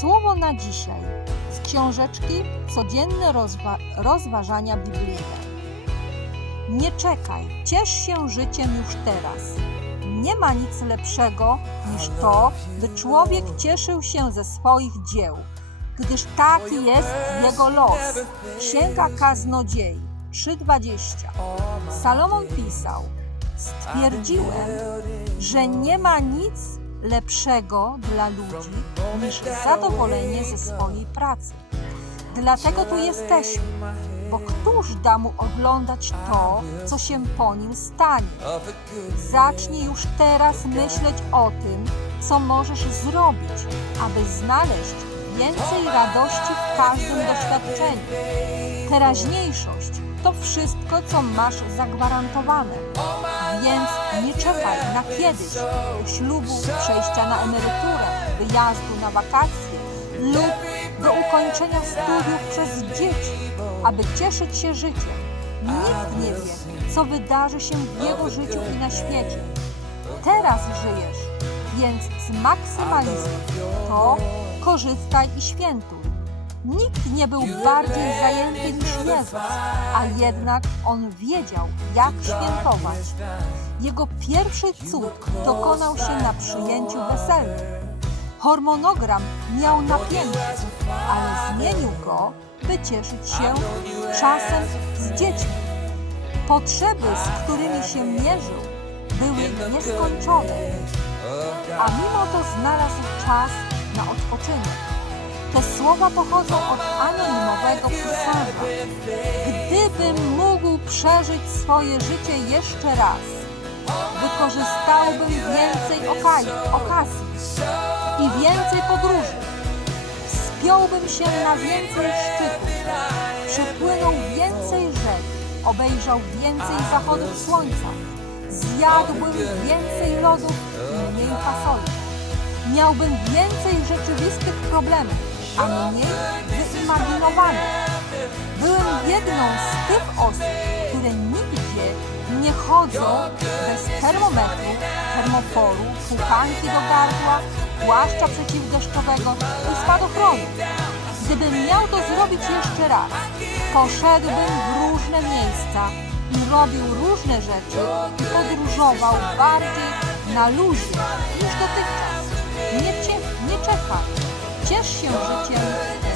Słowo na dzisiaj z książeczki Codzienne rozwa- rozważania biblijne. Nie czekaj, ciesz się życiem już teraz. Nie ma nic lepszego niż to, by człowiek cieszył się ze swoich dzieł, gdyż taki jest jego los. Księga Kaznodziei 3:20. Salomon pisał: Stwierdziłem, że nie ma nic lepszego dla ludzi niż zadowolenie ze swojej pracy. Dlatego tu jesteśmy, bo któż da mu oglądać to, co się po nim stanie? Zacznij już teraz myśleć o tym, co możesz zrobić, aby znaleźć więcej radości w każdym doświadczeniu. Teraźniejszość to wszystko, co masz zagwarantowane. Więc nie czekaj na kiedyś do ślubu, przejścia na emeryturę, wyjazdu na wakacje lub do ukończenia studiów przez dzieci, aby cieszyć się życiem. Nikt nie wie, co wydarzy się w jego życiu i na świecie. Teraz żyjesz, więc zmaksymalizuj to, korzystaj i świętuj. Nikt nie był bardziej zajęty niż Jezus, a jednak On wiedział, jak świętować. Jego pierwszy cud dokonał się na przyjęciu weselnym. Hormonogram miał napięcie, ale zmienił go, by cieszyć się czasem z dziećmi. Potrzeby, z którymi się mierzył, były nieskończone, a mimo to znalazł czas na odpoczynek. Te słowa pochodzą od anonimowego pisarza. Gdybym mógł przeżyć swoje życie jeszcze raz, wykorzystałbym więcej okazji, okazji i więcej podróży. Spiąłbym się na więcej szczytów, przepłynął więcej rzek, obejrzał więcej zachodów słońca, zjadłbym więcej lodów i mniej fasoli. Miałbym więcej rzeczywistych problemów, a mniej wyimaginowanych. Byłem jedną z tych osób, które nigdzie nie chodzą bez termometru, termoforu, płukanki do gardła, płaszcza przeciwdeszczowego i spadochronu. Gdybym miał to zrobić jeszcze raz, poszedłbym w różne miejsca i robił różne rzeczy i podróżował bardziej na luzie niż dotychczas. Nie, nie czekaj, ciesz się życiem